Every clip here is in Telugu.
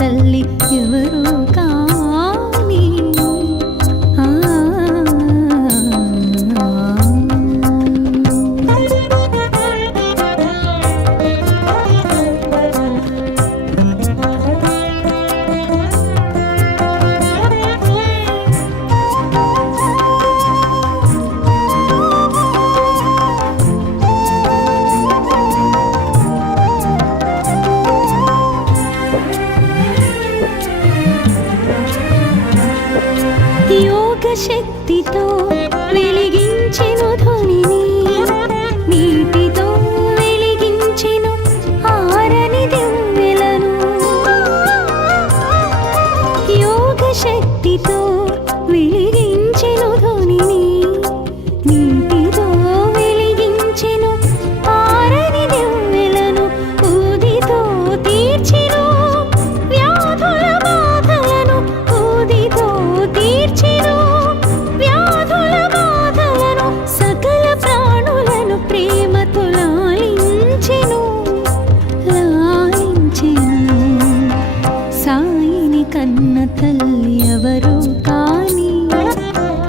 తల్లి ఎవరు కాని శక్తితో వెలిగించెను ధ్వనిని, నీటితో వెలిగించెను ఆరని దివ్వెలను. యోగ శక్తితో వెలిగించెను ధ్వనిని, నీటితో వెలిగించెను ఆరని దివ్వెలను. ఊదితో తీర్చెను వ్యాధుల బాధలను, ఊదితో తీర్చెను కన్న తల్లి ఎవరు కాని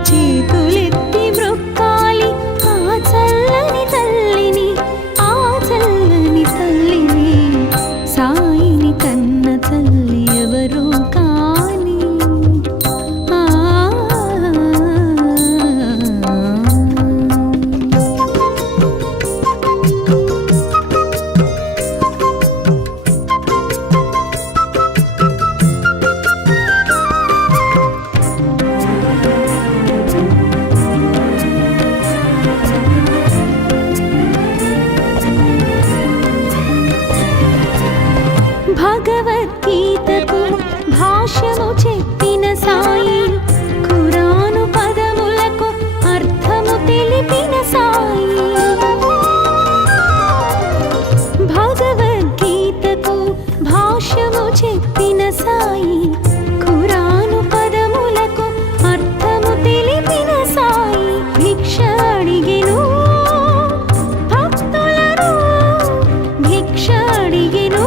చేతులెత్తి మ్రొక్కాలి ఆ చల్లని తల్లిని, ఆ చల్లని తల్లిని. సాయిని కన్న తల్లి ఎవరు కాని భగవద్గీతకు భాష్యము చెప్పిన సాయి, ఖురాను పదములకు అర్థము తెలిపిన సాయి. భగవద్గీతకు భాష్యము చెప్పిన సాయి, ఖురాను పదములకు అర్థము తెలిపిన సాయి. భిక్ష అడిగెను భక్తులను, భిక్ష అడిగెను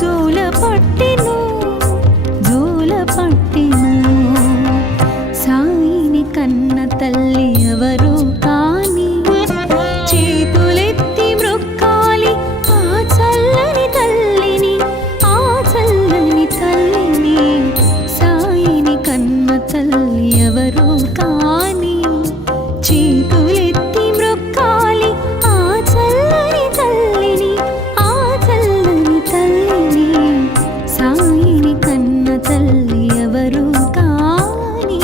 జోల పట్టెను, జోల పట్టెను. సాయిని కన్న తల్లి ఎవరు కాని చేతులెత్తి మ్రొక్కాలి ఆ చల్లని తల్లిని, ఆ చల్లని తల్లిని. సాయిని కన్న తల్లి ఎవరు కాని చేతులెత్తి మ్రొక్కాలి ఆ చల్లని తల్లిని, ఆ చల్లని తల్లిని. సాయిని కన్న తల్లి ఎవరు కాని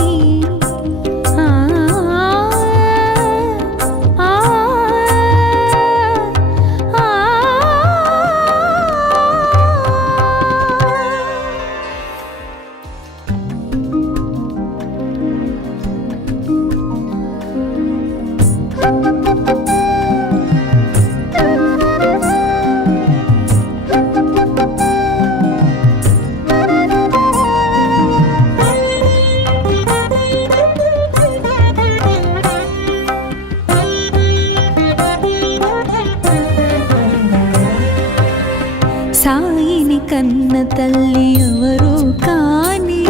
సాయిని కన్న తల్లి ఎవరు కాని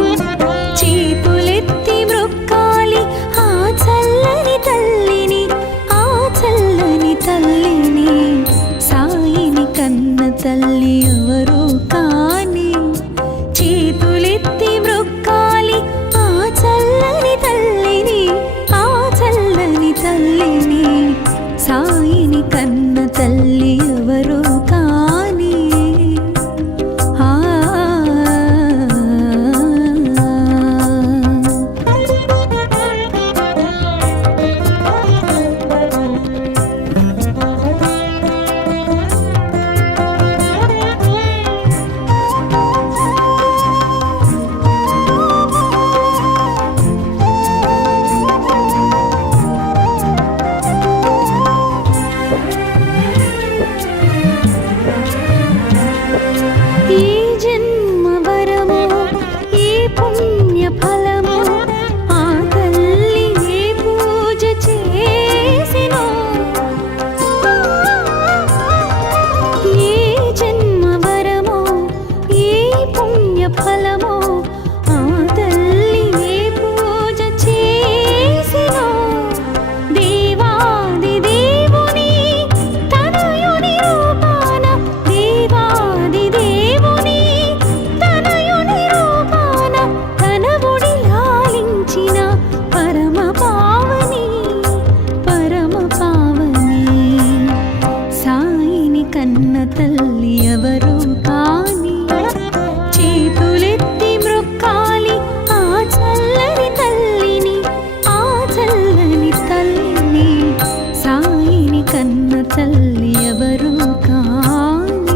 చేతులెత్తి మ్రొక్కాలి ఆ చల్లని తల్లిని, ఆ చల్లని తల్లిని. సాయిని కన్న తల్లి ఎవరు కాని చేతులెత్తి మ్రొక్కాలి ఆ చల్లని తల్లిని, ఆ చల్లని తల్లిని. సాయిని కన్న తల్లి ఎవరు కాని కన్న తల్లి ఎవరు కాని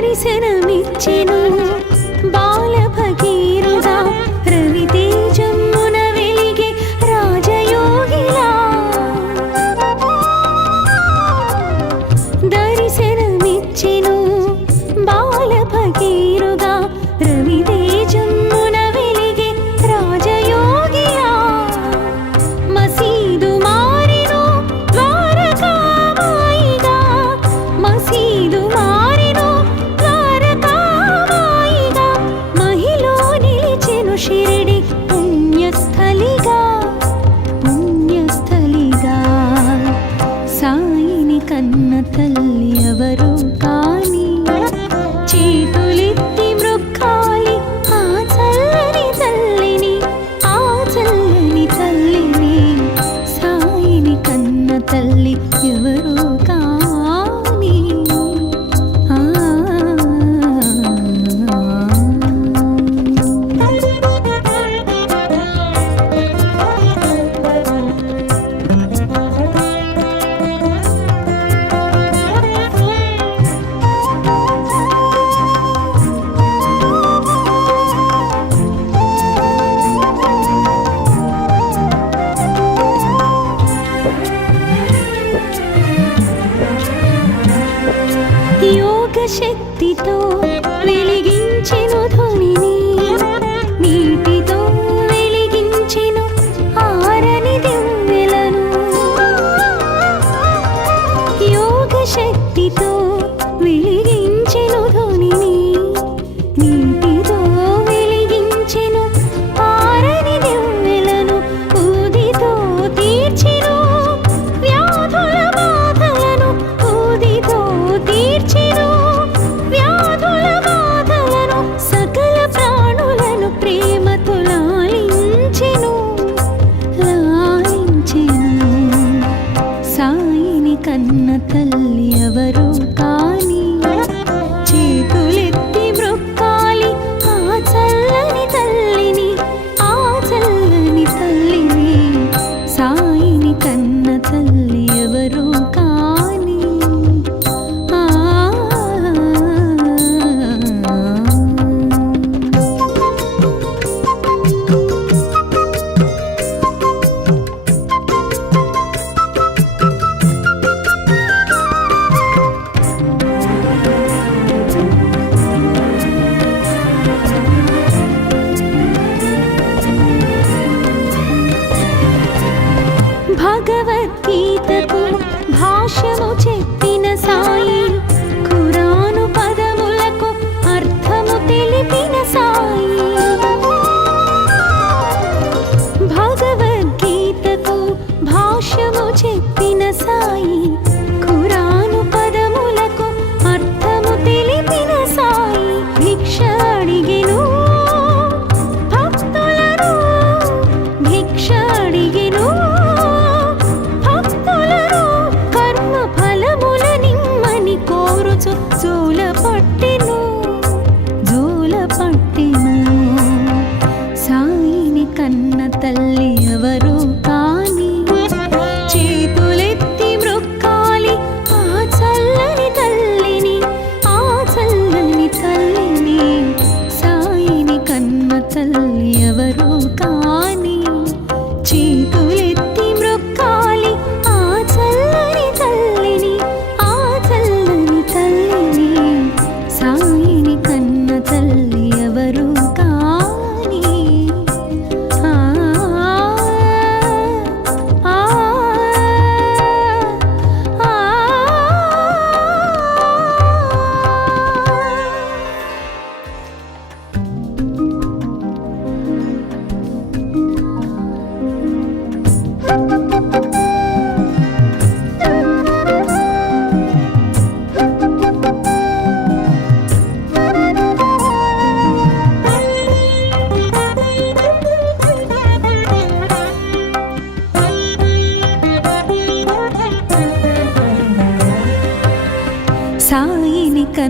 దర్శనమిచ్చెను బాల భగీరథ రవితేజమున వెలిగే రాజయోగిలా దర్శనమిచ్చెను బాల భగీరథ రవితేజమున వెలిగే రాజయోగిలా మసీదు మారెను ద్వారకామాయిగా మసీదు మారెను ద్వారకామాయిగా మహిలో నిలిచెను షిరిడి పుణ్యస్థలిగా పుణ్యస్థలిగా సాయిని కన్న తల్లి ఎవరు కాని చేతులెత్తి మృక్కాలి ఆ చల్లని తల్లిని ఆ చల్లని తల్లిని సాయిని కన్న తల్లి ఎవరు కాని యోగ శక్తితో వెలిగించెను ధ్వనిని నీటితో వెలిగించెను ఆరని దివ్వెలను యోగ శక్తితో వెలిగించెను ధ్వనిని నీటితో వెలిగించెను ఆరని దివ్వెలను ఊదితో తీర్చెను వ్యాధుల బాధలను ఊదితో తీర్చెను వ్యాధుల బాధలను సకల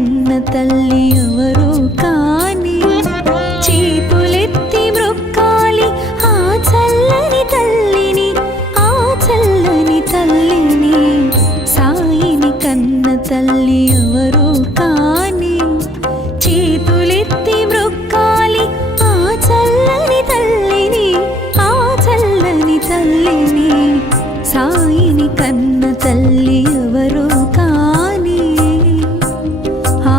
కన్న తల్లి ఎవరు కాని చేతులెత్తి మ్రొక్కాలి ఆ చల్లని తల్లిని, ఆ చల్లని తల్లిని. సాయిని కన్న తల్లి ఎవరు కాని చేతులెత్తి మ్రొక్కాలి ఆ చల్లని తల్లిని, ఆ చల్లని తల్లిని. సాయిని కన్న తల్లి ఎవరు కాని ఆ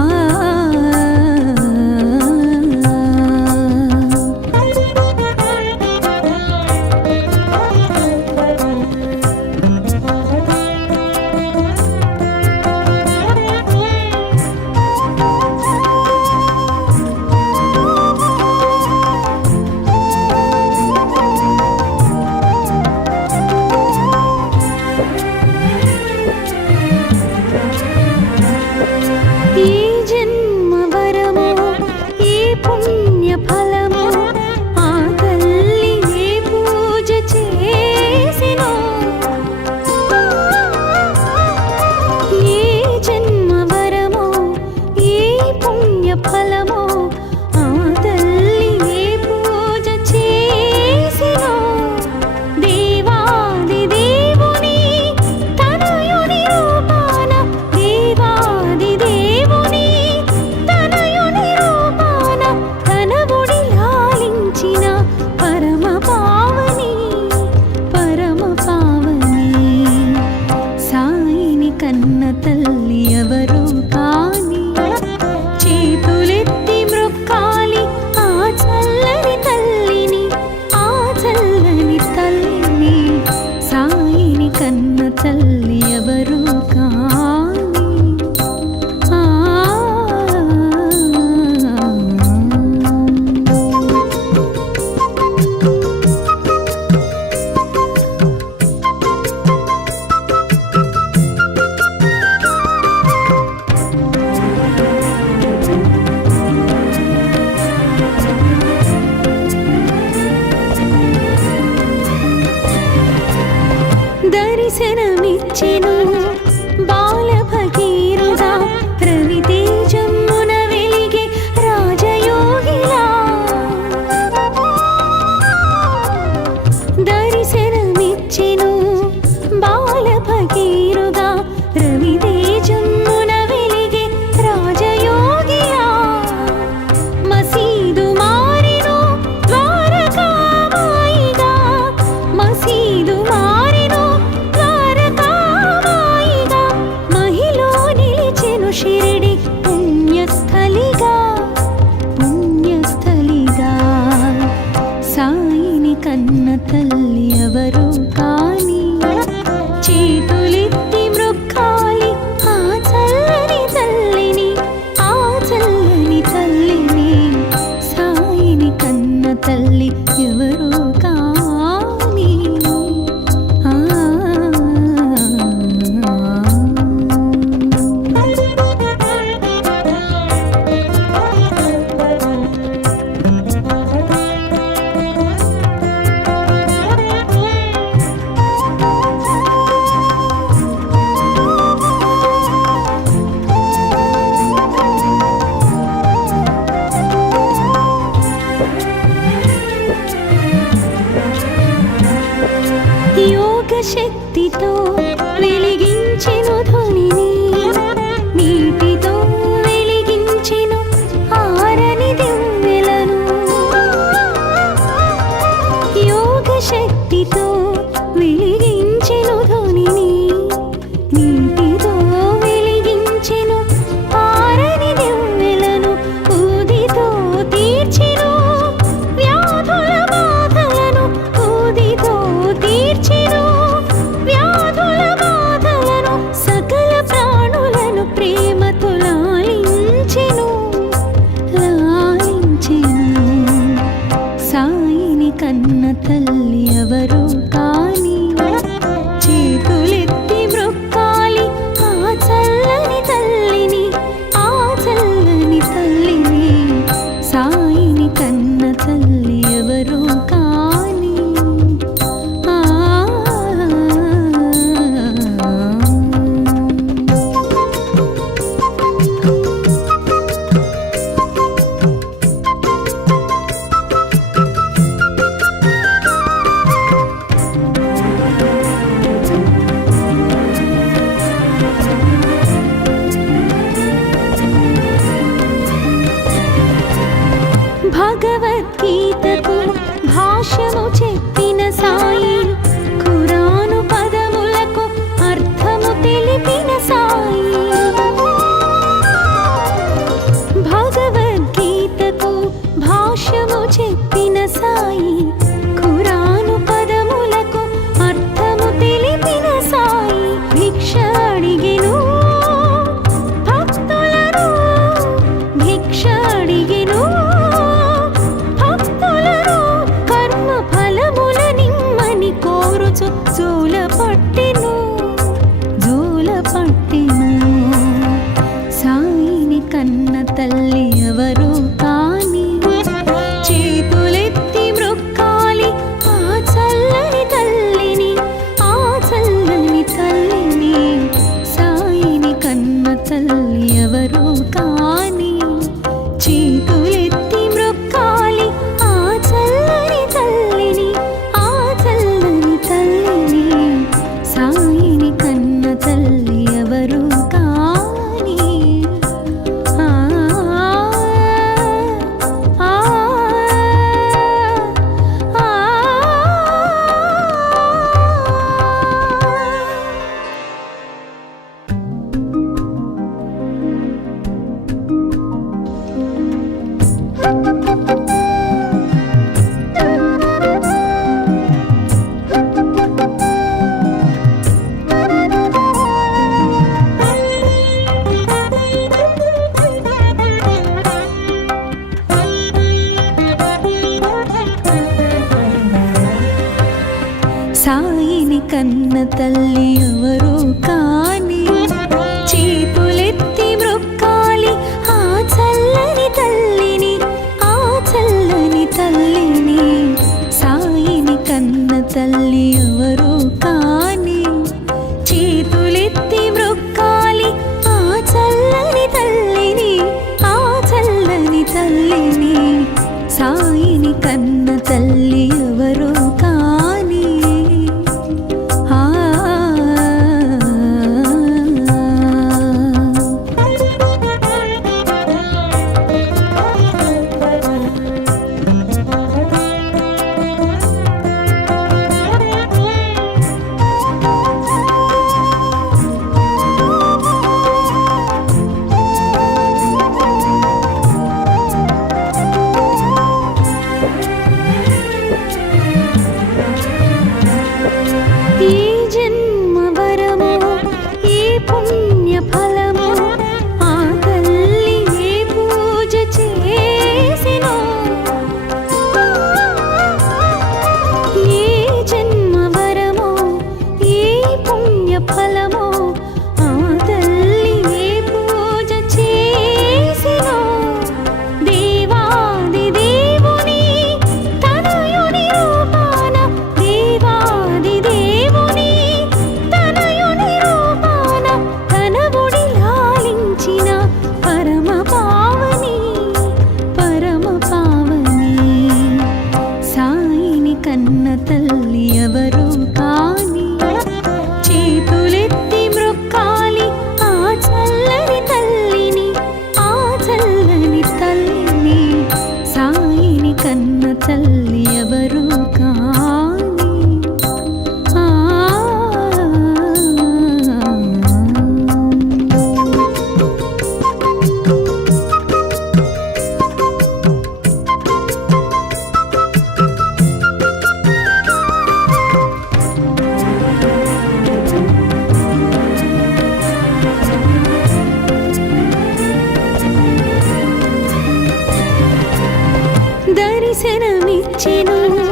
దర్శనమిచ్చెను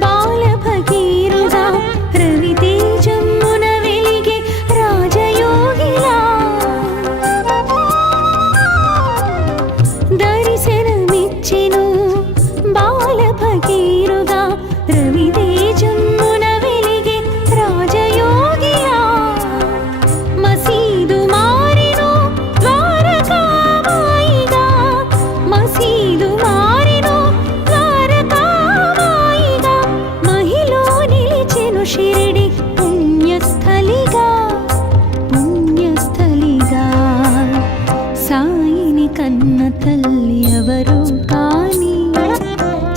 బాల భగీరుగా రవితేజమున వెలిగే రాజయోగిలా దర్శనమిచ్చెను బాల భగీరుగా రవితేజమున వెలిగే రాజయోగిలా మసీదు మారెను ద్వారకామాయిగా మసీదు మారెను ద్వారకామాయిగా మహిలో నిలిచెను షిరిడి పుణ్యస్థలిగా పుణ్యస్థలిగా సాయిని కన్న తల్లి ఎవరు కాని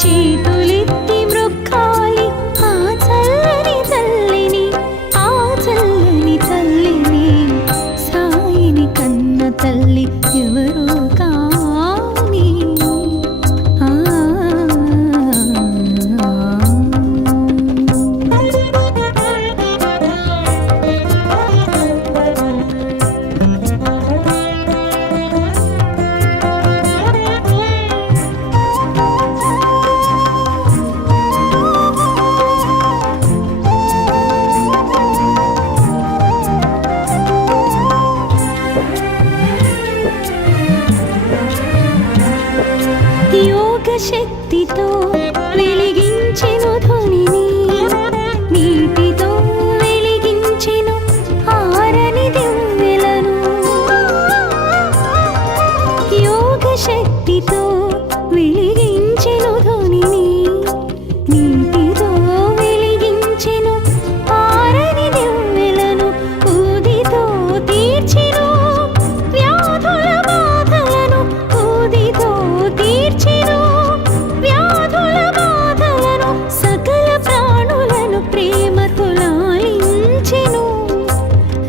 చేతులెత్తి మ్రొక్కాలి ఆ చల్లని తల్లిని ఆ చల్లని తల్లిని సాయిని కన్న తల్లి ఎవరు కాని యోగ శక్తితో వెలిగించెను ధ్వనిని నీటితో వెలిగించెను ఆరని దివ్వెలను యోగ శక్తితో వెలిగించెను ధ్వనిని నీటితో వెలిగించెను ఆరని దివ్వెలను ఊదితో తీర్చెను వ్యాధుల బాధలను ఊదితో తీర్చెను వ్యాధుల బాధలను సకల ప్రాణులను ప్రేమతో లాలించెను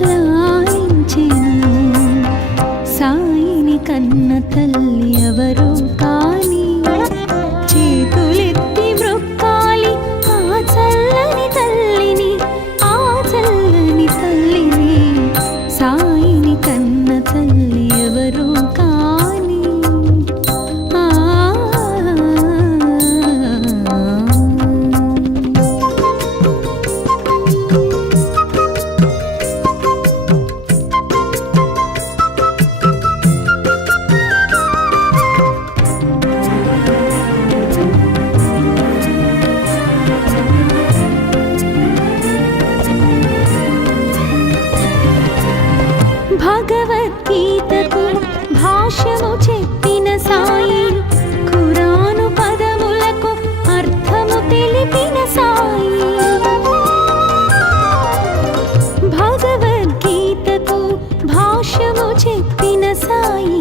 లాలించెను సాయిని కన్న తల్లి ఎవరు కాని చేతులెత్తి మ్రొక్కాలి ఆ చల్లని తల్లిని ఆ చల్లని తల్లిని సాయిని కన్న తల్లి ఎవరు కాని భగవద్గీతకు భాష్యము చెప్పిన సాయి ఖురాను పదములకు అర్థము తెలిపిన సాయి భగవద్గీతకు భాష్యము చెప్పిన సాయి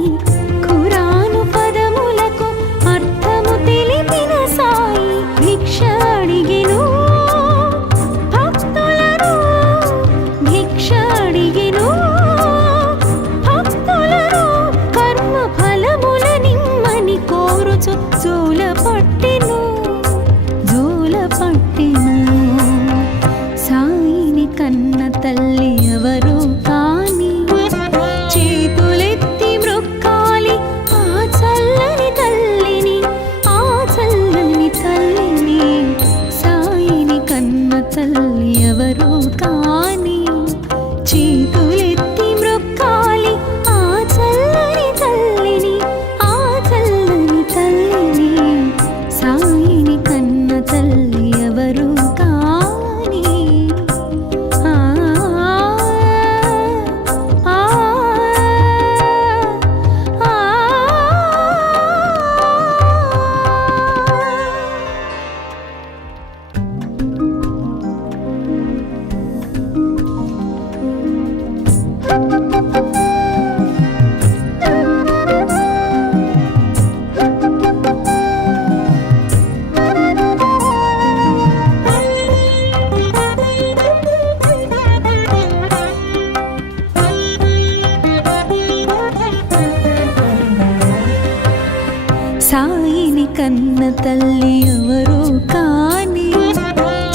ఖురాను పదములకు అర్థము తెలిపిన సాయి భిక్ష అడిగెను భక్తులను భిక్ష అడిగెను భక్తులను కర్మ ఫలముల నిమ్మని కోరుచు జోల పట్టెను సాయిని కన్న తల్లి ఎవరు కాని చేతులెత్తి మ్రొక్కాలి ఆ చల్లని తల్లిని ఆ చల్లని తల్లిని సాయిని కన్న తల్లి ఎవరు కాని చేతులెత్తి మ్రొక్కాలి ఆ చల్లని తల్లిని ఆ చల్లని తల్లిని సాయిని కన్న తల్లి ఎవరు కాని సాయిని కన్న తల్లి ఎవరు కాని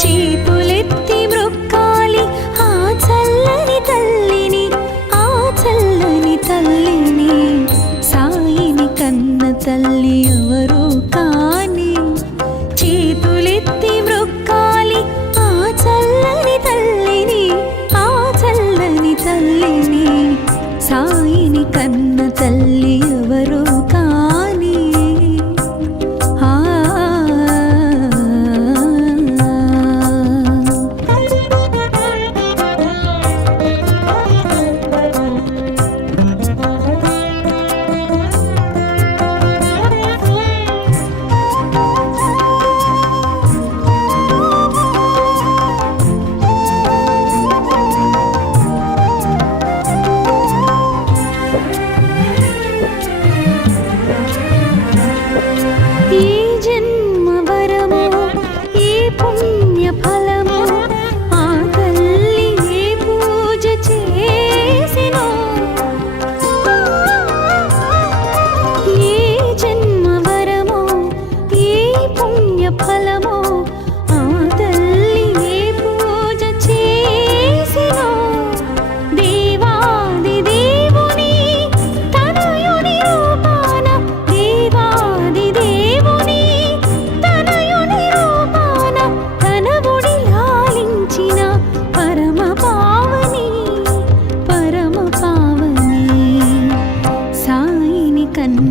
చేతులెత్తి మ్రొక్కాలి ఆ చల్లని తల్లిని ఆ చల్లని తల్లిని సాయిని కన్న తల్లి ఎవరు కాని చేతులెత్తి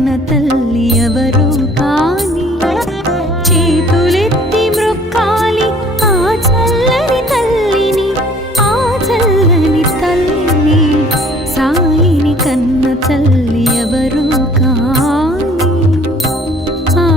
కన్న తల్లి ఎవరు కాని చేతులెత్తి మ్రొక్కాలి ఆ చల్లని తల్లిని, ఆ చల్లని తల్లిని. సాయిని కన్న తల్లి ఎవరు కాని ఆ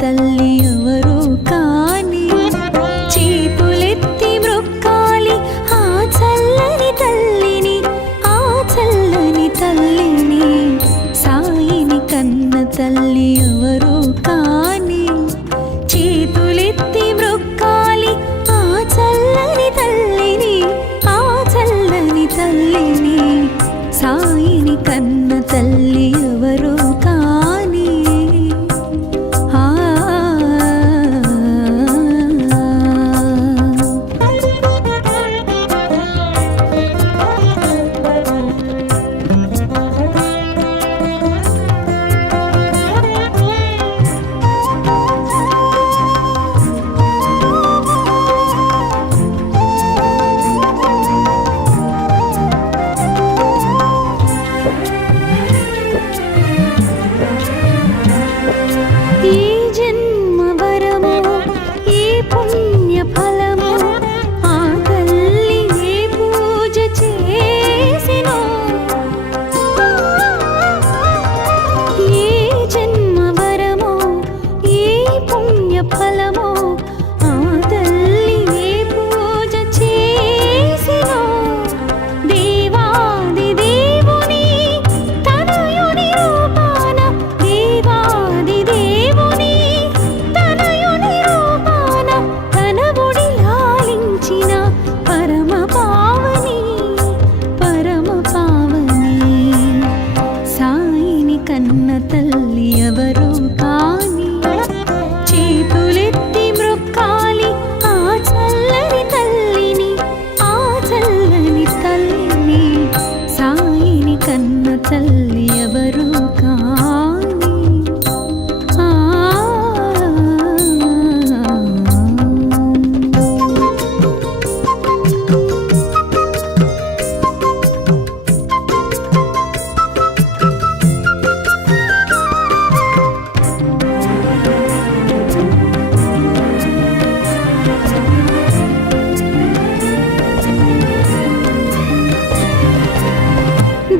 తల్లి ఎవరు కాని చేతులెత్తి మ్రొక్కాలి ఆ చల్లని తల్లిని, ఆ చల్లని తల్లిని. సాయిని కన్న తల్లి ఎవరు కాని చేతులెత్తి మ్రొక్కాలి ఆ చల్లని తల్లిని, ఆ చల్లని తల్లిని. సాయిని కన్న తల్లి ఎవరు కాని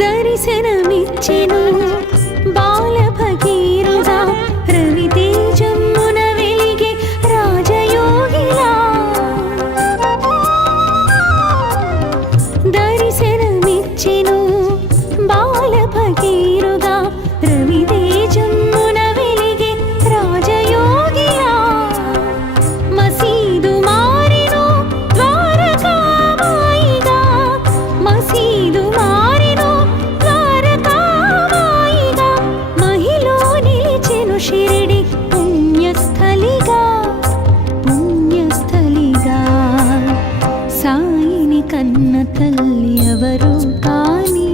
దర్శనమిచ్చెను బాల భగీరథ రవితేజమున వెలిగే రాజయోగిలా. దర్శనమిచ్చెను బాల భగీరథ రవితేజమున వెలిగే రాజయోగిలా. మసీదు మారెను ద్వారకామాయిగా, మసీదు మారెను ద్వారకామాయిగా. మహిలో నిలిచెను షిరిడి పుణ్యస్థలిగా, పుణ్యస్థలిగా. సాయిని కన్న తల్లి ఎవరు కాని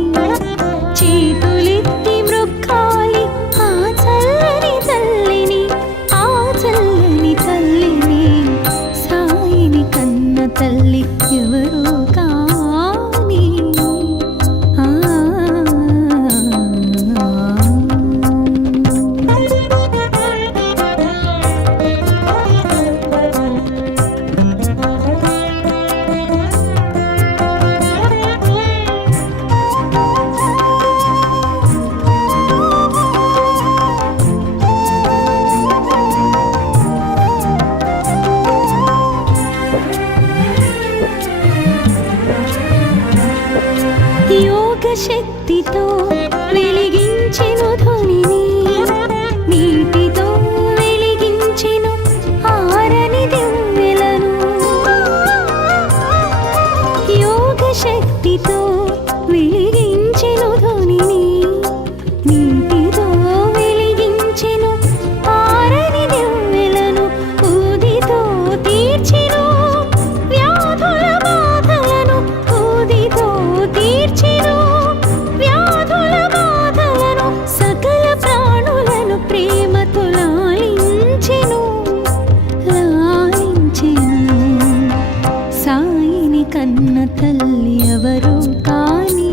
చేతులెత్తి మ్రొక్కాలి ఆ చల్లని తల్లిని, ఆ చల్లని తల్లిని. సాయిని కన్న తల్లి ఎవరు కాని యోగ శక్తితో వెలిగించెను ధ్వనిని, నీటితో వెలిగించెను ఆరని దివ్వెలను. యోగ శక్తితో వెలిగించెను ధ్వనిని, నీటితో వెలిగించెను ఆరని దివ్వెలను. ఊదితో తీర్చెను వ్యాధుల బాధలను, ఊదితో తీర్చెను వ్యాధుల బాధలను. సకల ప్రాణులను ప్రేమతో లాలించెను, లాలించెను. సాయిని కన్న తల్లి ఎవరు కాని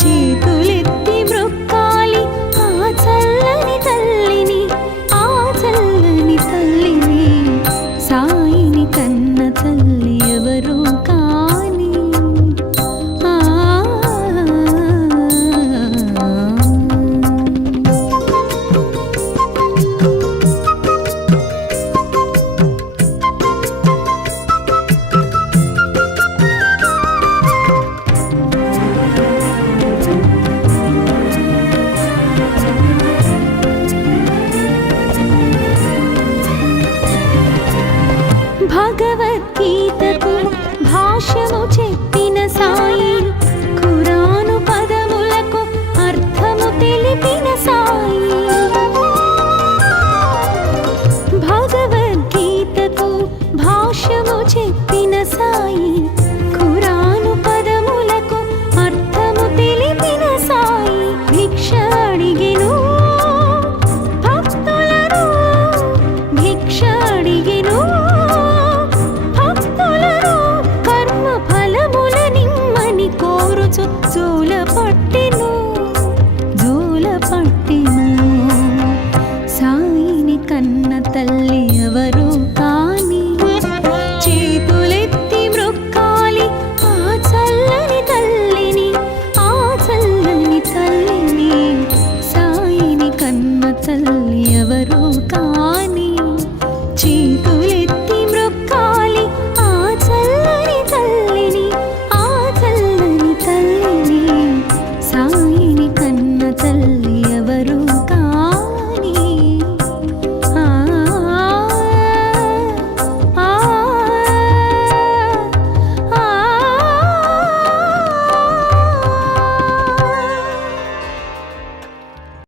చేతులెత్తి మ్రొక్కాలి ఆ చల్లని తల్లిని, ఆ చల్లని తల్లిని. సాయిని కన్న తల్లి ఎవరు కాని భగవద్గీతకు భాష్యము చెప్పిన సాయి, ఖురాను పదములకు అర్థము తెలిపిన సాయి. భగవద్గీతకు భాష్యము చెప్పిన సాయి, ఖురాను పదములకు అర్థము తెలిపిన సాయి. భిక్ష అడిగెను భక్తులను, భిక్ష అడిగెను భక్తులను, కర్మ ఫలముల నిమ్మని కోరుచు జోల పట్టెను, జోల పట్టెను. సాయిని కన్న తల్లి ఎవరు